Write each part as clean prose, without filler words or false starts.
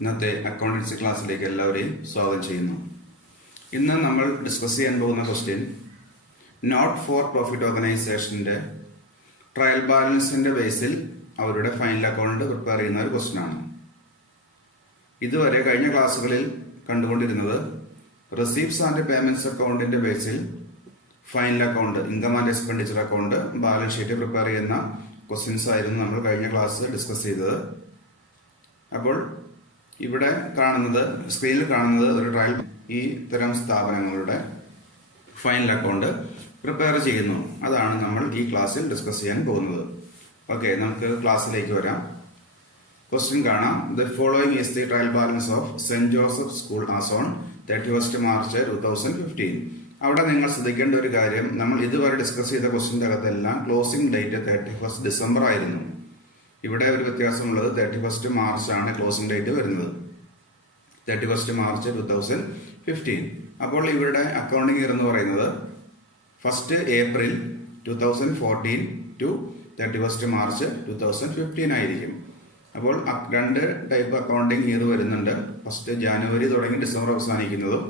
ഇന്നത്തെ അക്കൗണ്ടൻസി ക്ലാസ്സിലേക്ക് എല്ലാവരെയും സ്വാഗതം ചെയ്യുന്നു. ഇന്ന് നമ്മൾ ഡിസ്കസ് ചെയ്യാൻ പോകുന്ന ക്വസ്റ്റ്യൻ നോട്ട് ഫോർ പ്രോഫിറ്റ് ഓർഗനൈസേഷന്റെ ട്രയൽ ബാലൻസിന്റെ ബേസിൽ അവരുടെ ഫൈനൽ അക്കൗണ്ട് പ്രിപ്പയർ ചെയ്യുന്ന ഒരു ക്വസ്റ്റ്യൻ ആണ്. ഇതുവരെ കഴിഞ്ഞ ക്ലാസ്സുകളിൽ കണ്ടുകൊണ്ടിരുന്നത് റിസീപ്റ്റ്സ് ആൻഡ് പേയ്മെന്റ്സ് അക്കൗണ്ടിന്റെ ബേസിൽ final account, income and expenditure account, balance sheet prepare ചെയ്യുന്ന ക്വസ്റ്റ്യൻസ് ആയിരുന്നു നമ്മൾ കഴിഞ്ഞ ക്ലാസ് ഡിസ്കസ് ചെയ്തത്. അപ്പോൾ ഇവിടെ കാണുന്നത്, സ്ക്രീനിൽ കാണുന്നത് ഒരു ട്രയൽ ഈ തരം സ്ഥാപനങ്ങളുടെ ഫൈനൽ അക്കൗണ്ട് പ്രിപ്പയർ ചെയ്യുന്നു. അതാണ് നമ്മൾ ഈ ക്ലാസ്സിൽ ഡിസ്കസ് ചെയ്യാൻ പോകുന്നത്. ഓക്കെ, നമുക്ക് ക്ലാസ്സിലേക്ക് വരാം. ക്വസ്റ്റ്യൻ കാണാം. The following is the trial balance of saint Joseph school as on 31 March 2015. അവിടെ നിങ്ങൾ ശ്രദ്ധിക്കേണ്ട ഒരു കാര്യം, നമ്മൾ ഇതുവരെ ഡിസ്കസ് ചെയ്ത ക്വസ്റ്റ്യൻ്റെ അകത്തെല്ലാം ക്ലോസിംഗ് ഡേറ്റ് 31 ഡിസംബർ ആയിരുന്നു. ഇവിടെ ഒരു വ്യത്യാസമുള്ളത് 31 മാർച്ച് ആണ് ക്ലോസിംഗ് ഡേറ്റ് വരുന്നത്, 31 മാർച്ച് 2015. അപ്പോൾ ഇവരുടെ അക്കൗണ്ടിംഗ് ഇയർ എന്ന് പറയുന്നത് 1 ഏപ്രിൽ 2014 ടു 31 മാർച്ച് 2015 ആയിരിക്കും. അപ്പോൾ രണ്ട് ടൈപ്പ് അക്കൗണ്ടിംഗ് ഇയർ വരുന്നുണ്ട്. 1 ജാനുവരി തുടങ്ങി ഡിസംബർ അവസാനിക്കുന്നതും,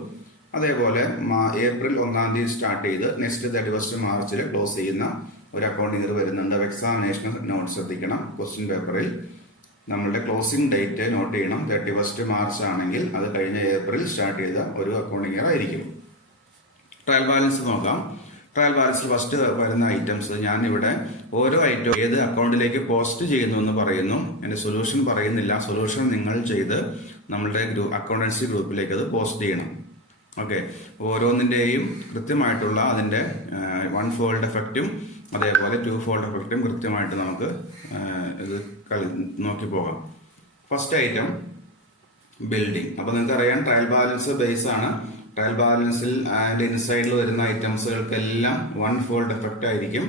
അതേപോലെ ഏപ്രിൽ 1 തീയതി സ്റ്റാർട്ട് ചെയ്ത് നെക്സ്റ്റ് 31 മാർച്ചിൽ ക്ലോസ് ചെയ്യുന്ന ഒരു അക്കൗണ്ടിംഗ് ഇയർ വരുന്നുണ്ട്. എക്സാമിനേഷൻ നോട്ട് ശ്രദ്ധിക്കണം. ക്വസ്റ്റ്യൻ പേപ്പറിൽ നമ്മളുടെ ക്ലോസിംഗ് ഡേറ്റ് നോട്ട് ചെയ്യണം. 31 മാർച്ച് ആണെങ്കിൽ അത് കഴിഞ്ഞ ഏപ്രിൽ സ്റ്റാർട്ട് ചെയ്ത ഒരു അക്കൗണ്ടിംഗ് ഇയർ ആയിരിക്കും. ട്രയൽ ബാലൻസ് നോക്കാം. ട്രയൽ ബാലൻസിൽ ഫസ്റ്റ് വരുന്ന ഐറ്റംസ്, ഞാൻ ഇവിടെ ഓരോ ഐറ്റവും ഏത് അക്കൗണ്ടിലേക്ക് പോസ്റ്റ് ചെയ്യുന്നു എന്ന് പറയുന്നു. എൻ്റെ സൊല്യൂഷൻ പറയുന്നില്ല. സൊല്യൂഷൻ നിങ്ങൾ ചെയ്ത് നമ്മളുടെ അക്കൗണ്ടൻസി ഗ്രൂപ്പിലേക്ക് അത് പോസ്റ്റ് ചെയ്യണം. ഓക്കെ, ഓരോന്നിൻ്റെയും കൃത്യമായിട്ടുള്ള അതിൻ്റെ 1 ഫോൾഡ് എഫക്റ്റും അതേപോലെ 2 ഫോൾഡ് എഫക്റ്റും കൃത്യമായിട്ട് നമുക്ക് ഇത് നോക്കി പോകാം. First item building. അപ്പോൾ നിങ്ങൾക്ക് അറിയാം, ട്രയൽ ബാലൻസ് ബേസ് ആണ്. ട്രയൽ ബാലൻസിൽ അതിൻ്റെ ഇൻസൈഡിൽ വരുന്ന ഐറ്റംസുകൾക്കെല്ലാം 1 ഫോൾഡ് എഫക്റ്റ് ആയിരിക്കും.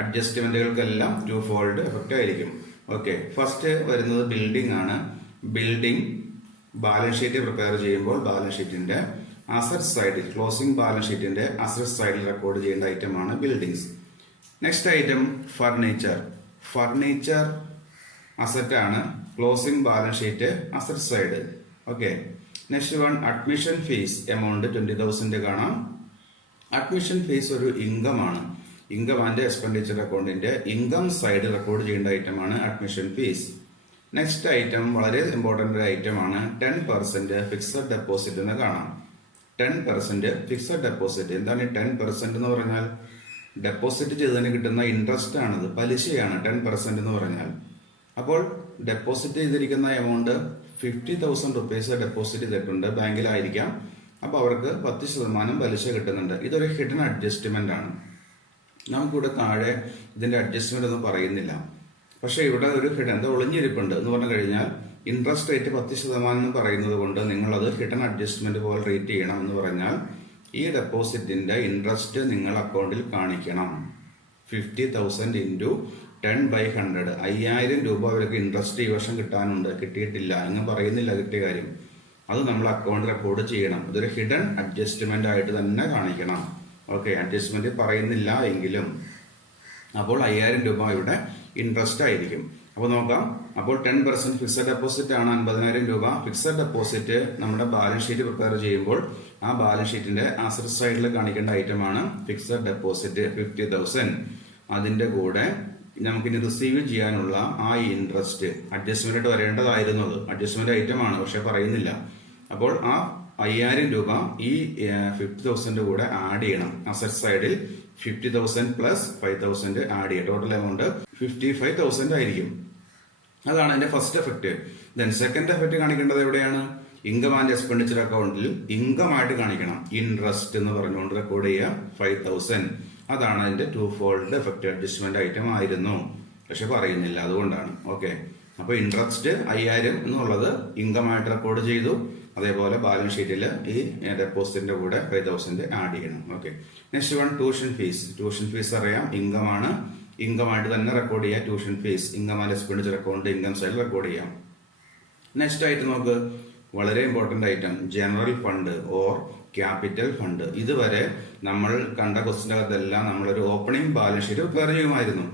അഡ്ജസ്റ്റ്മെന്റുകൾക്കെല്ലാം 2 ഫോൾഡ് എഫക്റ്റ് ആയിരിക്കും. ഓക്കെ, ഫസ്റ്റ് വരുന്നത് ബിൽഡിംഗ് ആണ്. ബിൽഡിംഗ് ബാലൻസ് ഷീറ്റ് പ്രിപ്പയർ ചെയ്യുമ്പോൾ ബാലൻസ് ഷീറ്റിന്റെ അസറ്റ് സൈഡിൽ, ക്ലോസിംഗ് ബാലൻസ് ഷീറ്റിന്റെ അസറ്റ് സൈഡിൽ റെക്കോർഡ് ചെയ്യേണ്ട ഐറ്റമാണ് buildings. Next item furniture. Furniture asset ആണ്. Closing balance sheet asset side. Okay, next one admission fees. Amount 20,000 കാണാം. അഡ്മിഷൻ ഫീസ് ഒരു ഇൻകം ആണ്. ഇൻകം ആൻഡ് എക്സ്പെൻഡിച്ചർ അക്കൗണ്ടിന്റെ ഇൻകം സൈഡ് റെക്കോർഡ് ചെയ്യേണ്ട ഐറ്റമാണ് അഡ്മിഷൻ ഫീസ്. നെക്സ്റ്റ് ഐറ്റം വളരെ ഇമ്പോർട്ടന്റ് ഒരു item ആണ്. 10% ഫിക്സഡ് ഡെപ്പോസിറ്റ് എന്ന് കാണാം. 10% ഫിക്സഡ് ഡെപ്പോസിറ്റ്. എന്താണ് ഈ 10% എന്ന് പറഞ്ഞാൽ? ഡെപ്പോസിറ്റ് ചെയ്തതിന് കിട്ടുന്ന ഇൻട്രസ്റ്റ് ആണിത്, പലിശയാണ് 10% എന്ന് പറഞ്ഞാൽ. അപ്പോൾ ഡെപ്പോസിറ്റ് ചെയ്തിരിക്കുന്ന എമൗണ്ട് 50,000 റുപ്പീസ് ഡെപ്പോസിറ്റ് ചെയ്തിട്ടുണ്ട്, ബാങ്കിലായിരിക്കാം. അപ്പോൾ അവർക്ക് 10% പലിശ കിട്ടുന്നുണ്ട്. ഇതൊരു ഹിഡൻ അഡ്ജസ്റ്റ്മെന്റ് ആണ്. നമുക്കിവിടെ താഴെ ഇതിന്റെ അഡ്ജസ്റ്റ്മെന്റ് ഒന്നും പറയുന്നില്ല. പക്ഷെ ഇവിടെ ഒരു ഹിഡൻ ഒളിഞ്ഞിരിപ്പുണ്ട് എന്ന് പറഞ്ഞു കഴിഞ്ഞാൽ, ഇൻട്രസ്റ്റ് റേറ്റ് 10% എന്ന് പറയുന്നത് കൊണ്ട് നിങ്ങളത് ഹിഡൻ അഡ്ജസ്റ്റ്മെന്റ് പോലെ റേറ്റ് ചെയ്യണം. എന്ന് പറഞ്ഞാൽ ഈ ഡെപ്പോസിറ്റിന്റെ ഇൻട്രസ്റ്റ് നിങ്ങൾ അക്കൗണ്ടിൽ കാണിക്കണം. 50,000 ഇൻറ്റു 10/100, 5,000 രൂപ അവർക്ക് ഇൻട്രസ്റ്റ് ഈ വർഷം കിട്ടാനുണ്ട്, കിട്ടിയിട്ടില്ല എന്ന് പറയുന്നില്ല കിട്ടിയ കാര്യം. അത് നമ്മൾ അക്കൗണ്ട് റെക്കോർഡ് ചെയ്യണം. ഇതൊരു ഹിഡൻ അഡ്ജസ്റ്റ്മെന്റ് ആയിട്ട് തന്നെ കാണിക്കണം. ഓക്കെ, അഡ്ജസ്റ്റ്മെന്റ് പറയുന്നില്ല എങ്കിലും അപ്പോൾ 5,000 രൂപ ഇവിടെ ഇൻട്രസ്റ്റ് ആയിരിക്കും. അപ്പോൾ നോക്കാം. അപ്പോൾ 10% ഫിക്സഡ് ഡെപ്പോസിറ്റ് ആണ് 50,000 രൂപ. ഫിക്സഡ് ഡെപ്പോസിറ്റ് നമ്മുടെ ബാലൻസ് ഷീറ്റ് പ്രിപ്പയർ ചെയ്യുമ്പോൾ ആ ബാലൻസ് ഷീറ്റിന്റെ അസറ്റ് സൈഡിൽ കാണിക്കേണ്ട ഐറ്റമാണ് ഫിക്സഡ് ഡെപ്പോസിറ്റ് 50,000. അതിന്റെ കൂടെ നമുക്കിനി റിസീവ് ചെയ്യാനുള്ള ആ ഇൻട്രസ്റ്റ് അഡ്ജസ്റ്റ്മെന്റ് ആയിട്ട് വരേണ്ടതായിരുന്നു. അത് അഡ്ജസ്റ്റ്മെന്റ് ഐറ്റം ആണ്, പക്ഷെ പറയുന്നില്ല. അപ്പോൾ ആ 5,000 രൂപ ഈ 50,000 കൂടെ ആഡ് ചെയ്യണം. അസറ്റ് സൈഡിൽ 50,000 പ്ലസ് 5,000 ആഡ് ചെയ്യുക. ടോട്ടൽ എമൗണ്ട് 55,000 ആയിരിക്കും. അതാണ് അതിന്റെ first effect. Then second effect കാണിക്കേണ്ടത് എവിടെയാണ്? ഇൻകം ആൻഡ് എക്സ്പെൻഡിച്ചർ അക്കൗണ്ടിൽ ഇൻകം ആയിട്ട് കാണിക്കണം. ഇൻട്രസ്റ്റ് എന്ന് പറഞ്ഞുകൊണ്ട് റെക്കോർഡ് ചെയ്യുക 5,000. അതാണ് അതിന്റെ 2 ഫോൾഡ് എഫക്ട്. അഡ്ജസ്റ്റ്മെന്റ് ഐറ്റം ആയിരുന്നു, പക്ഷെ പറയുന്നില്ല, അതുകൊണ്ടാണ്. ഓക്കെ, അപ്പൊ ഇൻട്രസ്റ്റ് 5,000 എന്നുള്ളത് ഇൻകം ആയിട്ട് റെക്കോർഡ് ചെയ്തു. അതേപോലെ ബാലൻസ് ഷീറ്റിൽ ഈ ഡെപ്പോസിറ്റിന്റെ കൂടെ 5,000 ആഡ് ചെയ്യണം. Okay, next one tuition fees. Tuition fees അറിയാം, ഇൻകം ആണ്. ഇൻകം ആയിട്ട് തന്നെ റെക്കോർഡ് ചെയ്യുക. Tuition fees income and expenditure account income സൈഡിൽ റെക്കോർഡ് ചെയ്യാം. നെക്സ്റ്റ് ആയിട്ട് നമുക്ക് വളരെ important item general fund or capital fund. ഇതുവരെ നമ്മൾ കണ്ട ക്വസ്റ്റിൻ്റെ അകത്തെല്ലാം നമ്മളൊരു ഓപ്പണിംഗ് ബാലൻസ് ഷീറ്റ് പ്രിപ്പയർ ചെയ്യുമായിരുന്നു.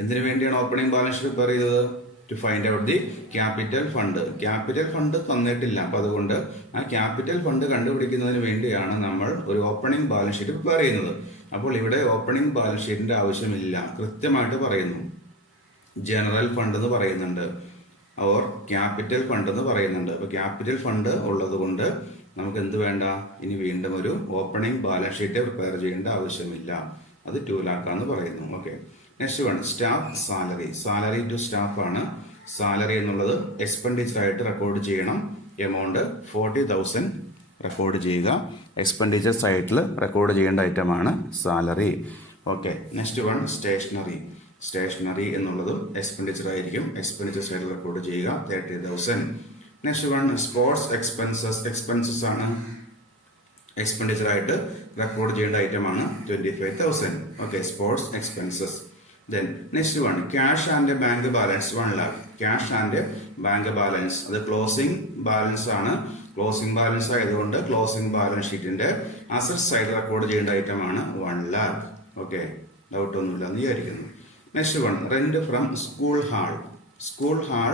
എന്തിനു വേണ്ടിയാണ് ഓപ്പണിംഗ് ബാലൻസ് ഷീറ്റ് പ്രിപ്പയർ ചെയ്തത്? To find out the capital fund. Capital fund തന്നിട്ടില്ല, അപ്പൊ അതുകൊണ്ട് ആ ക്യാപിറ്റൽ ഫണ്ട് കണ്ടുപിടിക്കുന്നതിന് വേണ്ടിയാണ് നമ്മൾ ഒരു ഓപ്പണിംഗ് ബാലൻസ് ഷീറ്റ് പ്രിപ്പയർ ചെയ്യുന്നത്. അപ്പോൾ ഇവിടെ ഓപ്പണിംഗ് ബാലൻസ് ഷീറ്റിന്റെ ആവശ്യമില്ല, കൃത്യമായിട്ട് പറയുന്നു. ജനറൽ ഫണ്ട് എന്ന് പറയുന്നുണ്ട്, ഓർ ക്യാപിറ്റൽ ഫണ്ട് എന്ന് പറയുന്നുണ്ട്. അപ്പൊ ക്യാപിറ്റൽ ഫണ്ട് ഉള്ളത് കൊണ്ട് നമുക്ക് എന്ത് വേണ്ട, ഇനി വീണ്ടും ഒരു ഓപ്പണിംഗ് ബാലൻസ് ഷീറ്റ് പ്രിപ്പയർ ചെയ്യേണ്ട ആവശ്യമില്ല. അത് 2 lakh എന്ന് പറയുന്നു. Okay, next one staff salary. Salary to staff ആണ്. സാലറി എന്നുള്ളത് എക്സ്പെൻഡിച്ചർ ആയിട്ട് റെക്കോർഡ് ചെയ്യണം. എമൗണ്ട് 40,000 റെക്കോർഡ് ചെയ്യുക. എക്സ്പെൻഡിച്ചർ സൈറ്റിൽ റെക്കോർഡ് ചെയ്യേണ്ട ഐറ്റമാണ് salary. Okay, next one stationery. Stationery എന്നുള്ളതും എക്സ്പെൻഡിച്ചർ ആയിരിക്കും. എക്സ്പെൻഡിച്ചർ സൈഡിൽ റെക്കോർഡ് ചെയ്യുക 30,000. Next one sports expenses. Expenses ആണ് എക്സ്പെൻഡിച്ചർ ആയിട്ട് റെക്കോർഡ് ചെയ്യേണ്ട ഐറ്റമാണ് 25,000. Okay, sports expenses. Then next one cash and bank balance 1 lakh. Cash and bank balance അത് closing balance ആണ്. ക്ലോസിംഗ് ബാലൻസ് ആയതുകൊണ്ട് ക്ലോസിംഗ് ബാലൻസ് ഷീറ്റിന്റെ അസറ്റ് സൈഡ് റെക്കോർഡ് ചെയ്യേണ്ട ഐറ്റമാണ് 1 lakh. ഓക്കെ, ഡൗട്ട് ഒന്നുമില്ല എന്ന് വിചാരിക്കുന്നു. Next one rent from school hall. School hall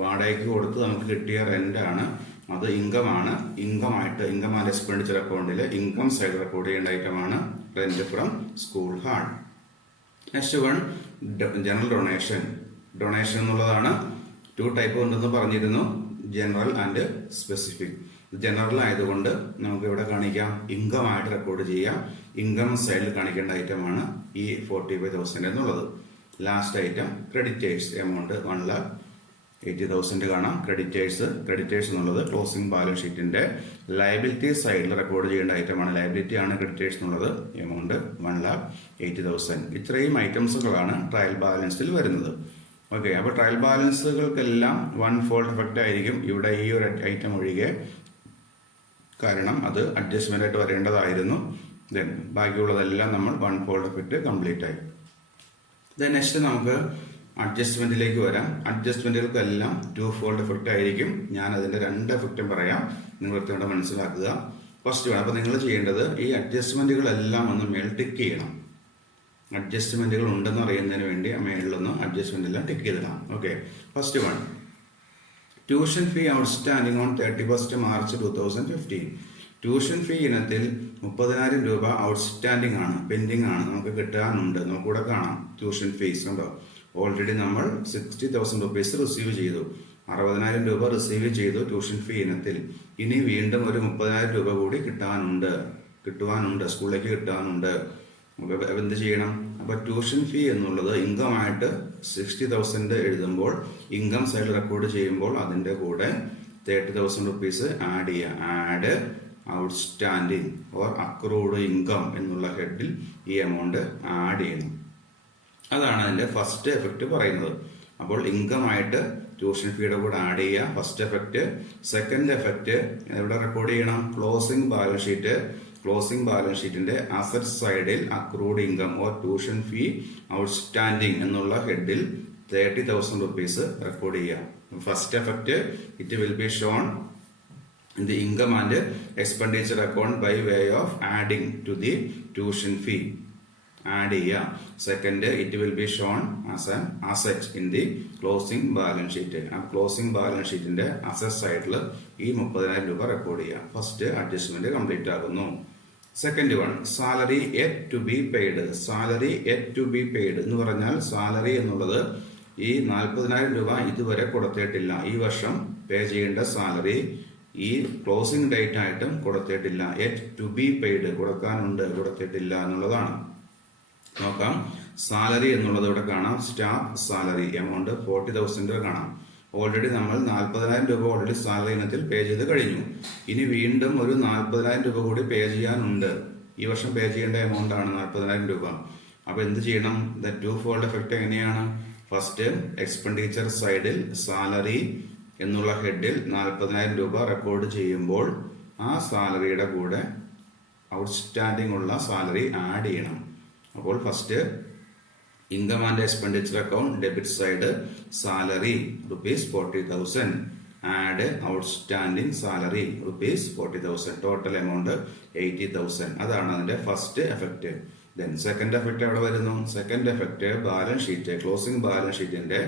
വാടകയ്ക്ക് കൊടുത്ത് നമുക്ക് കിട്ടിയ റെന്റ് ആണ്. അത് ഇൻകം ആണ്. ഇൻകം ആൻഡ് എക്സ്പെൻഡിച്ചർ അക്കൗണ്ടിൽ ഇൻകം സൈഡ് റെക്കോർഡ് ചെയ്യേണ്ട ഐറ്റമാണ് rent from school hall. Next one general donation. Donation എന്നുള്ളതാണ് 2 ടൈപ്പ് ഉണ്ടെന്ന് പറഞ്ഞിരുന്നു, ജനറൽ ആൻഡ് സ്പെസിഫിക്. ജനറൽ ആയതുകൊണ്ട് നമുക്ക് ഇവിടെ കാണിക്കാം, ഇൻകം ആയിട്ട് റെക്കോർഡ് ചെയ്യാം. ഇൻകം സൈഡിൽ കാണിക്കേണ്ട ഐറ്റമാണ് ഈ 45,000 എന്നുള്ളത്. Last item creditors. എമൗണ്ട് 1,80,000 കാണാം. ക്രെഡിറ്റേഴ്സ് എന്നുള്ളത് ക്ലോസിംഗ് ബാലൻസ് ഷീറ്റിന്റെ ലയബിലിറ്റി സൈഡിൽ റെക്കോർഡ് ചെയ്യേണ്ട ഐറ്റമാണ്. ലയബിലിറ്റി ആണ് ക്രെഡിറ്റേഴ്സ് എന്നുള്ളത്. എമൗണ്ട് 1,80,000. ഇത്രയും ഐറ്റംസുകളാണ് ട്രയൽ ബാലൻസിൽ വരുന്നത്. ഓക്കെ, അപ്പോൾ ട്രയൽ ബാലൻസുകൾക്കെല്ലാം 1/4 എഫക്റ്റ് ആയിരിക്കും ഇവിടെ ഈ ഒരു ഐറ്റം ഒഴികെ, കാരണം അത് അഡ്ജസ്റ്റ്മെന്റ് ആയിട്ട് വരേണ്ടതായിരുന്നു. ദെൻ ബാക്കിയുള്ളതെല്ലാം നമ്മൾ 1/4 എഫക്റ്റ് കംപ്ലീറ്റ് ആയി. ദെൻ നെക്സ്റ്റ് നമുക്ക് അഡ്ജസ്റ്റ്മെന്റിലേക്ക് വരാം. അഡ്ജസ്റ്റ്മെന്റുകൾക്കെല്ലാം 2/4 എഫക്റ്റ് ആയിരിക്കും. ഞാൻ അതിന്റെ 2 എഫക്റ്റും പറയാം, നിങ്ങൾ വ്യക്തമായിട്ട് മനസ്സിലാക്കുക. ഫസ്റ്റ് അപ്പൊ നിങ്ങൾ ചെയ്യേണ്ടത് ഈ അഡ്ജസ്റ്റ്മെന്റുകളെല്ലാം ഒന്ന് മേൽ ടിക്ക് ചെയ്യണം. അഡ്ജസ്റ്റ്മെന്റുകൾ ഉണ്ടെന്ന് അറിയുന്നതിന് വേണ്ടി മേളിലൊന്ന് അഡ്ജസ്റ്റ്മെന്റ് എല്ലാം ടിക്ക് ചെയ്തിടാം. Okay, first one tuition fee outstanding on 31st March 2015. Tuition fee ഇനത്തിൽ 30,000 രൂപ ഔട്ട്സ്റ്റാൻഡിംഗ് ആണ്, പെൻഡിങ് ആണ്, നമുക്ക് കിട്ടാനുണ്ട്. നമുക്കിവിടെ കാണാം ട്യൂഷൻ ഫീസ് ഉണ്ടോ. ഓൾറെഡി നമ്മൾ 60,000 rupees റിസീവ് ചെയ്തു. 60,000 രൂപ റിസീവ് ചെയ്തു ട്യൂഷൻ ഫീ ഇനത്തിൽ. ഇനി വീണ്ടും ഒരു 30,000 രൂപ കൂടി കിട്ടുവാനുണ്ട്, സ്കൂളിലേക്ക് കിട്ടാനുണ്ട്. എന്ത് ചെയ്യണം? അപ്പൊ ട്യൂഷൻ ഫീ എന്നുള്ളത് ഇൻകം ആയിട്ട് 60,000 എഴുതുമ്പോൾ ഇൻകം സൈഡിൽ റെക്കോർഡ് ചെയ്യുമ്പോൾ അതിന്റെ കൂടെ 30,000 rupees ആഡ് ചെയ്യുക. Add outstanding or accrued income എന്നുള്ള ഹെഡിൽ ഈ എമൗണ്ട് ആഡ് ചെയ്യണം. അതാണ് അതിന്റെ ഫസ്റ്റ് എഫക്റ്റ് പറയുന്നത്. അപ്പോൾ ഇൻകം ആയിട്ട് ട്യൂഷൻ ഫീയുടെ കൂടെ ആഡ് ചെയ്യുക, ഫസ്റ്റ് എഫക്റ്റ്. സെക്കൻഡ് എഫക്റ്റ് എവിടെ റെക്കോർഡ് ചെയ്യണം? ക്ലോസിംഗ് ബാലൻസ് ഷീറ്റിന്റെ അസറ്റ് സൈഡിൽ accrued income or tuition fee outstanding എന്നുള്ള ഹെഡിൽ 30,000 rupees റെക്കോർഡ് ചെയ്യാം. First effect it will be Sean in the income and expenditure account by way of adding to the tuition fee. Add ചെയ്യാം. Second it will be shown as an asset in the closing balance sheet. ആ closing balance ഷീറ്റിന്റെ asset സൈഡിൽ ഈ 30,000 രൂപ record ചെയ്യാം. First adjustment complete ആകുന്നു. Second one salary yet to be paid. Salary yet to be paid എന്ന് പറഞ്ഞാൽ salary എന്നുള്ളത് ഈ 40,000 രൂപ ഇതുവരെ കൊടുത്തിട്ടില്ല. ഈ വർഷം പേ ചെയ്യേണ്ട സാലറി ഈ ക്ലോസിംഗ് ഡേറ്റ് ആയിട്ടും കൊടുത്തിട്ടില്ല. യെറ്റ് ടു ബി പെയ്ഡ് കൊടുക്കാനുണ്ട്, കൊടുത്തിട്ടില്ല എന്നുള്ളതാണ്. നോക്കാം, സാലറി എന്നുള്ളത് ഇവിടെ കാണാം. സ്റ്റാഫ് സാലറി എമൗണ്ട് 40,000 കാണാം. ഓൾറെഡി നമ്മൾ 40,000 രൂപ ഓൾറെഡി സാലറി ഇനത്തിൽ പേ ചെയ്ത് കഴിഞ്ഞു. ഇനി വീണ്ടും ഒരു 40,000 രൂപ കൂടി പേ ചെയ്യാനുണ്ട്. ഈ വർഷം പേ ചെയ്യേണ്ട എമൗണ്ട് ആണ് 40,000 രൂപ. അപ്പൊ എന്ത് ചെയ്യണം? ദ 2/4 എഫക്റ്റ് എങ്ങനെയാണ്? ഫസ്റ്റ് എക്സ്പെൻഡിച്ചർ സൈഡിൽ സാലറി എന്നുള്ള ഹെഡിൽ 40,000 രൂപ റെക്കോർഡ് ചെയ്യുമ്പോൾ ആ സാലറിയുടെ കൂടെ ഔട്ട്സ്റ്റാൻഡിംഗ് ഉള്ള സാലറി ആഡ് ചെയ്യണം. അപ്പോൾ first income and expenditure account debit side salary ₹40,000 add outstanding salary ₹40,000 total amount 80,000. അതാണ് അതിന്റെ first effect. Then second effect എവിടെ വരുന്നു? Second effect balance sheet, closing balance ഷീറ്റിന്റെ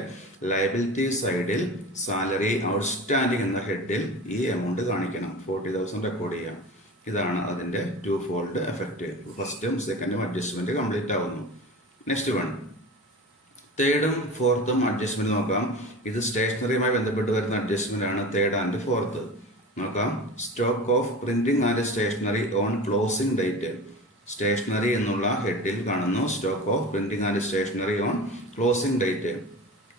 ലയബിലിറ്റി സൈഡിൽ സാലറി ഔട്ട്സ്റ്റാൻഡിംഗ് എന്ന ഹെഡിൽ ഈ എമൗണ്ട് കാണിക്കണം. 40,000 റെക്കോർഡ് ചെയ്യാം. ഇതാണ് അതിന്റെ 2 ഫോൾഡ് എഫക്റ്റ്. ഫസ്റ്റും സെക്കൻഡും അഡ്ജസ്റ്റ്മെന്റ് കംപ്ലീറ്റ് ആവുന്നു. നെക്സ്റ്റ് വൺ, തേർഡും ഫോർത്തും അഡ്ജസ്റ്റ്മെന്റ് നോക്കാം. ഇത് സ്റ്റേഷനറിയുമായി ബന്ധപ്പെട്ട് വരുന്ന അഡ്ജസ്റ്റ്മെന്റ് ആണ്. തേർഡ് ആൻഡ് ഫോർത്ത് നോക്കാം. Stock of printing and stationery on closing date. Stationery എന്നുള്ള ഹെഡിൽ കാണുന്നു stock of printing and stationery on closing date.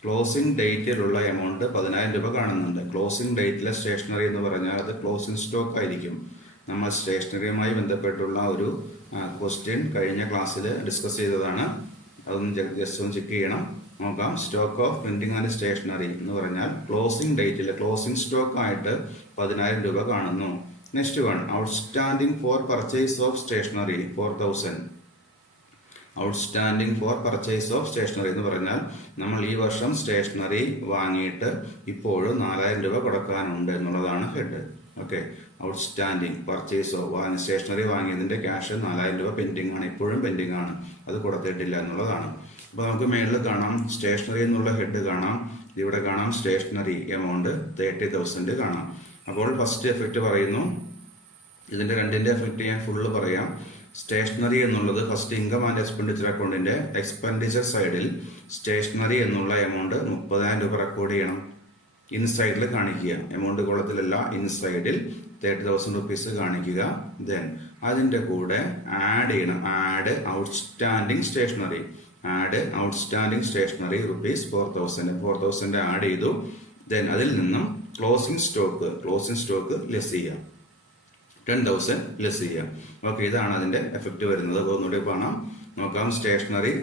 Closing ഡേറ്റിലുള്ള എമൗണ്ട് 10,000 രൂപ കാണുന്നുണ്ട്. ക്ലോസിംഗ് ഡേറ്റിലെ സ്റ്റേഷനറി എന്ന് പറഞ്ഞാൽ അത് ക്ലോസിംഗ് സ്റ്റോക്ക് ആയിരിക്കും. നമ്മൾ സ്റ്റേഷനറിയുമായി ബന്ധപ്പെട്ടുള്ള ഒരു ക്വസ്റ്റ്യൻ കഴിഞ്ഞ ക്ലാസ്സിൽ ഡിസ്കസ് ചെയ്തതാണ്. അതൊന്ന് ജസ്റ്റ് ഒന്ന് ചെക്ക് ചെയ്യണം. നോക്കാം. Stock of printing and stationery എന്ന് പറഞ്ഞാൽ ക്ലോസിംഗ് ഡേറ്റിൽ ക്ലോസിംഗ് സ്റ്റോക്ക് ആയിട്ട് 10,000 രൂപ കാണുന്നു. Next one, outstanding for purchase of stationery 4,000. Outstanding for purchase of stationery എന്ന് പറഞ്ഞാൽ നമ്മൾ ഈ വർഷം സ്റ്റേഷനറി വാങ്ങിയിട്ട് ഇപ്പോഴും 4,000 രൂപ കൊടുക്കാനുണ്ട് എന്നുള്ളതാണ് head. Okay, outstanding purchase of stationery വാങ്ങിയതിന്റെ ക്യാഷ് 4,000 രൂപ പെൻഡിംഗ് ആണ്, ഇപ്പോഴും പെൻഡിംഗ് ആണ്, അത് കൊടുത്തിട്ടില്ല എന്നുള്ളതാണ്. അപ്പൊ നമുക്ക് മേളിൽ കാണാം സ്റ്റേഷനറി എന്നുള്ള ഹെഡ് കാണാം. ഇവിടെ കാണാം സ്റ്റേഷനറി എമൗണ്ട് 30,000 കാണാം. അപ്പോൾ ഫസ്റ്റ് എഫക്റ്റ് പറയുന്നു. ഇതിന്റെ രണ്ടിന്റെ എഫക്റ്റ് ഞാൻ ഫുള്ള് പറയാം. സ്റ്റേഷനറി എന്നുള്ളത് ഫസ്റ്റ് ഇൻകം ആൻഡ് എക്സ്പെൻഡിച്ചർ അക്കൗണ്ടിന്റെ എക്സ്പെൻഡിച്ചർ സൈഡിൽ സ്റ്റേഷനറി എന്നുള്ള എമൗണ്ട് 30,000 രൂപ റെക്കോർഡ് ചെയ്യണം. ഇൻസൈഡിൽ കാണിക്കുക, എമൗണ്ട് കോളത്തിലല്ല, ഇൻസൈഡിൽ 30,000 റുപ്പീസ് കാണിക്കുക. ദെൻ അതിന്റെ കൂടെ ആഡ് ചെയ്യണം, add outstanding stationery. Add outstanding stationery rupees 4,000 add ചെയ്തു. ദെൻ അതിൽ നിന്നും ക്ലോസിംഗ് സ്റ്റോക്ക് ലെസ് ചെയ്യാം, 10,000 ലെസ് ചെയ്യാം. ഓക്കെ, ഇതാണ് അതിന്റെ എഫക്റ്റ് വരുന്നത്. ഒന്നുകൂടി കാണാം, നോക്കാം. Stationery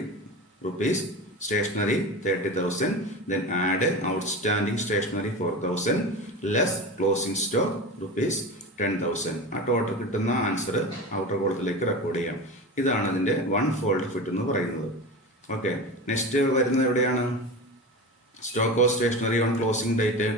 rupees, stationery 30,000, then add outstanding stationery 4,000 less closing stock rupees 10,000. ആ ടോട്ടൽ കിട്ടുന്ന ആൻസർ ഔട്ടർ കോളത്തിലേക്ക് റെക്കോർഡ് ചെയ്യാം. ഇതാണ് അതിന്റെ 1 ഫോൾഡ് എഫക്റ്റ് എന്ന് പറയുന്നത്. ഓക്കെ, നെക്സ്റ്റ് വരുന്നത് എവിടെയാണ്? Stock of stationery on closing date.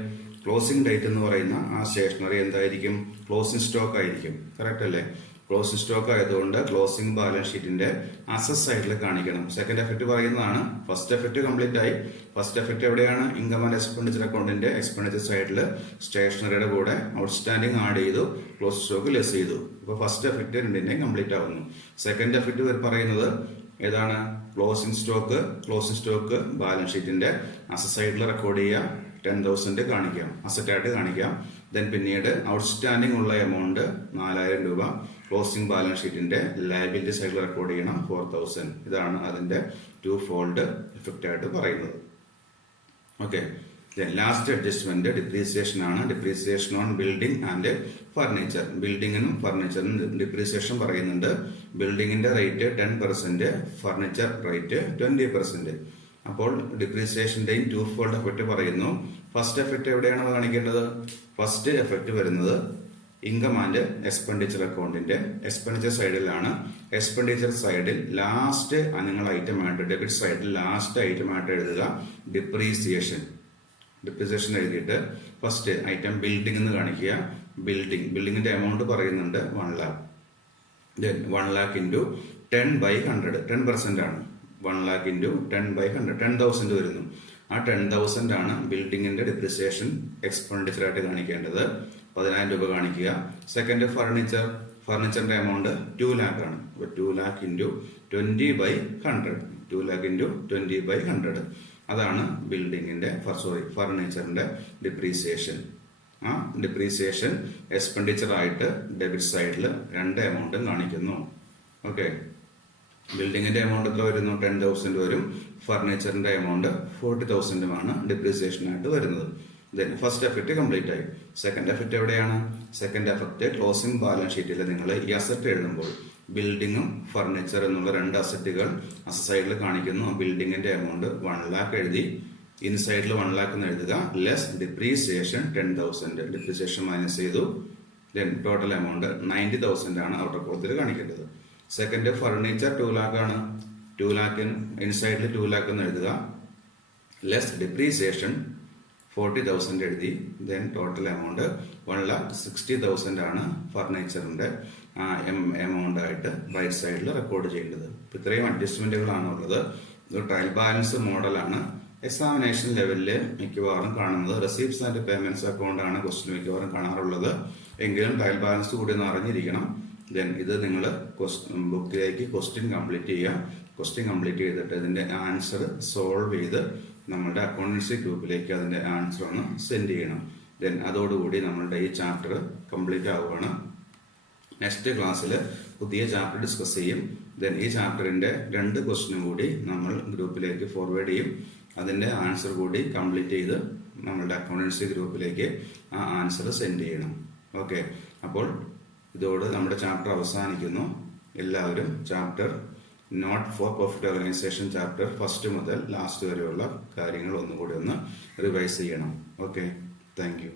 Closing date എന്ന് പറയുന്ന ആ സ്റ്റേഷനറി എന്തായിരിക്കും? ക്ലോസിംഗ് സ്റ്റോക്ക് ആയിരിക്കും. കറക്റ്റ് അല്ലേ? ക്ലോസിംഗ് സ്റ്റോക്ക് ആയതുകൊണ്ട് ക്ലോസിംഗ് ബാലൻസ് ഷീറ്റിന്റെ അസറ്റ് സൈഡിൽ കാണിക്കണം. സെക്കൻഡ് എഫക്റ്റ് പറയുന്നതാണ്. ഫസ്റ്റ് എഫക്റ്റ് കംപ്ലീറ്റ് ആയി. ഫസ്റ്റ് എഫക്റ്റ് എവിടെയാണ്? ഇൻകം ആൻഡ് എക്സ്പെൻഡിച്ചർ അക്കൗണ്ടിന്റെ എക്സ്പെൻഡിച്ചർ സൈഡിൽ സ്റ്റേഷനറിയുടെ കൂടെ ഔട്ട്സ്റ്റാൻഡിംഗ് ആഡ് ചെയ്തു, ക്ലോസിംഗ് സ്റ്റോക്ക് ലെസ് ചെയ്തു. ഇപ്പൊ ഫസ്റ്റ് എഫക്റ്റ് രണ്ടിന്റെയും കംപ്ലീറ്റ് ആവുന്നു. സെക്കൻഡ് എഫക്റ്റ് പറയുന്നത് ഏതാണ്? ക്ലോസിംഗ് സ്റ്റോക്ക് ബാലൻസ് ഷീറ്റിന്റെ അസറ്റ് സൈഡിൽ റെക്കോർഡ് ചെയ്യുക, 10,000 കാണിക്കാം, അസറ്റ് ആയിട്ട് കാണിക്കാം. ദെൻ പിന്നീട് ഔട്ട്സ്റ്റാൻഡിംഗ് ഉള്ള എമൗണ്ട് 4,000 രൂപ ക്ലോസിംഗ് ബാലൻസ് ഷീറ്റിന്റെ ലയബിലിറ്റി സൈഡിൽ റെക്കോർഡ് ചെയ്യണം, 4,000. ഇതാണ് അതിന്റെ 2 ഫോൾഡ് എഫക്റ്റ് ആയിട്ട് പറയുന്നത്. ഓക്കെ, ലാസ്റ്റ് അഡ്ജസ്റ്റ്മെന്റ് ഡിപ്രീസിയേഷൻ ആണ്. Depreciation on building and furniture. ബിൽഡിങ്ങിനും ഫർണിച്ചറിനും ഡിപ്രീസിയേഷൻ പറയുന്നുണ്ട്. ബിൽഡിങ്ങിന്റെ റേറ്റ് 10%, ഫർണിച്ചർ റേറ്റ് 20%. അപ്പോൾ ഡിപ്രീസിയേഷന്റെയും 2 ഫോൾഡ് എഫക്റ്റ് പറയുന്നു. ഫസ്റ്റ് എഫക്റ്റ് എവിടെയാണ് കാണിക്കേണ്ടത്? ഫസ്റ്റ് എഫക്റ്റ് വരുന്നത് ഇൻകം ആൻഡ് എക്സ്പെൻഡിച്ചർ അക്കൗണ്ടിന്റെ എക്സ്പെൻഡിച്ചർ സൈഡിലാണ്. എക്സ്പെൻഡിച്ചർ സൈഡിൽ ലാസ്റ്റ് നിങ്ങൾ ഐറ്റം ആയിട്ട്, ഡെബിറ്റ് സൈഡിൽ ലാസ്റ്റ് ഐറ്റം ആയിട്ട് എഴുതുക ഡിപ്രീസിയേഷൻ എഴുതിയിട്ട് ഫസ്റ്റ് ഐറ്റം ബിൽഡിംഗ് എന്ന് കാണിക്കുക. ബിൽഡിങ്ങിന്റെ എമൗണ്ട് പറയുന്നുണ്ട് 1 lakh. ദെൻ 1 lakh ഇൻറ്റു 10/100, 10% ആണ്. 1 lakh ഇൻറ്റു 10/100, 10,000 വരുന്നു. ആ 10,000 ആണ് ബിൽഡിങ്ങിന്റെ ഡിപ്രീസിയേഷൻ എക്സ്പെൻഡിച്ചർ ആയിട്ട് കാണിക്കേണ്ടത്. 10,000 രൂപ കാണിക്കുക. സെക്കൻഡ് ഫർണിച്ചറിന്റെ എമൗണ്ട് 2 lakh ആണ്. 2 lakh ഇൻറ്റു 20/100, 2 lakh ഇൻറ്റു 20/100. അതാണ് ബിൽഡിങ്ങിന്റെ ഫർണിച്ചറിന്റെ ഡിപ്രീസിയേഷൻ. ആ ഡിപ്രീസിയേഷൻ എക്സ്പെൻഡിച്ചർ ആയിട്ട് ഡെബിറ്റ് സൈഡിൽ 2 എമൗണ്ടും കാണിക്കുന്നു. ഓക്കെ, ബിൽഡിങ്ങിന്റെ എമൗണ്ട് എത്ര വരുന്നു? 10,000 വരും. ഫർണിച്ചറിന്റെ എമൗണ്ട് 40,000 ഡിപ്രീസിയേഷൻ ആയിട്ട് വരുന്നത്. ദെൻ ഫസ്റ്റ് എഫക്റ്റ് കംപ്ലീറ്റ് ആയി. സെക്കൻഡ് എഫക്റ്റ് എവിടെയാണ്? സെക്കൻഡ് എഫക്റ്റ് ക്ലോസിംഗ് ബാലൻസ് ഷീറ്റിൽ നിങ്ങൾ ഈ അസറ്റ് എഴുതുമ്പോൾ ബിൽഡിങ്ങും ഫർണിച്ചർ എന്നുള്ള 2 അസറ്റുകൾ അസറ്റ് സൈഡിൽ കാണിക്കുന്നു. ബിൽഡിങ്ങിന്റെ എമൗണ്ട് 1 lakh എഴുതി, ഇൻസൈഡിൽ 1 lakh എന്ന് എഴുതുക, ലെസ് ഡിപ്രീസിയേഷൻ 10,000, ഡിപ്രീസിയേഷൻ മൈനസ് ചെയ്തു. ദെൻ ടോട്ടൽ എമൗണ്ട് 90,000 ആണ് ഔട്ടർ കോളത്തിൽ കാണിക്കേണ്ടത്. സെക്കൻഡ് ഫർണിച്ചർ 2 lakh ആണ്. 2 lakh ഇൻസൈഡിൽ 2 lakh എന്ന് എഴുതുക, ലെസ് ഡിപ്രീസിയേഷൻ 40,000 എഴുതി. ദെൻ ടോട്ടൽ എമൗണ്ട് 1,60,000 ആണ് ഫർണിച്ചറിന്റെ. എമൗണ്ട് ആയിട്ട് റൈറ്റ് സൈഡിൽ റെക്കോർഡ് ചെയ്യേണ്ടത്. ഇത്രയും അഡ്ജസ്റ്റ്മെന്റുകളാണ് ഉള്ളത്. ഒരു ട്രയൽ ബാലൻസ് മോഡലാണ്. എക്സാമിനേഷൻ ലെവലിൽ മിക്കവാറും കാണുന്നത് റെസീപ്റ്റ്സ് ആൻഡ് പേയ്മെന്റ്സ് അക്കൗണ്ട് ആണ് ക്വസ്റ്റ്യൻ മിക്കവാറും കാണാറുള്ളത്. എങ്കിലും ട്രയൽ ബാലൻസ് കൂടി ഒന്ന് അറിഞ്ഞിരിക്കണം. ദെൻ ഇത് നിങ്ങൾ ബുക്കിലേക്ക് ക്വസ്റ്റ്യൻ കംപ്ലീറ്റ് ചെയ്യുക. ക്വസ്റ്റ്യൻ കംപ്ലീറ്റ് ചെയ്തിട്ട് ഇതിന്റെ ആൻസർ സോൾവ് ചെയ്ത് നമ്മുടെ അക്കൗണ്ടൻസി ഗ്രൂപ്പിലേക്ക് അതിന്റെ ആൻസർ ഒന്ന് സെൻഡ് ചെയ്യണം. ദെൻ അതോടുകൂടി നമ്മളുടെ ഈ ചാപ്റ്റർ കംപ്ലീറ്റ് ആവുകയാണ്. നെക്സ്റ്റ് ക്ലാസ്സിൽ പുതിയ ചാപ്റ്റർ ഡിസ്കസ് ചെയ്യും. ദെൻ ഈ ചാപ്റ്ററിന്റെ 2 ക്വസ്റ്റ്യനും കൂടി നമ്മൾ ഗ്രൂപ്പിലേക്ക് ഫോർവേഡ് ചെയ്യും. അതിന്റെ ആൻസർ കൂടി കംപ്ലീറ്റ് ചെയ്ത് നമ്മളുടെ അക്കൗണ്ടൻസി ഗ്രൂപ്പിലേക്ക് ആ ആൻസർ സെൻഡ് ചെയ്യണം. ഓക്കെ, അപ്പോൾ ഇതോട് നമ്മുടെ ചാപ്റ്റർ അവസാനിക്കുന്നു. എല്ലാവരും chapter not for profit organisation chapter first മുതൽ ലാസ്റ്റ് വരെയുള്ള കാര്യങ്ങൾ ഒന്നുകൂടി ഒന്ന് റിവൈസ് ചെയ്യണം. Okay, thank U.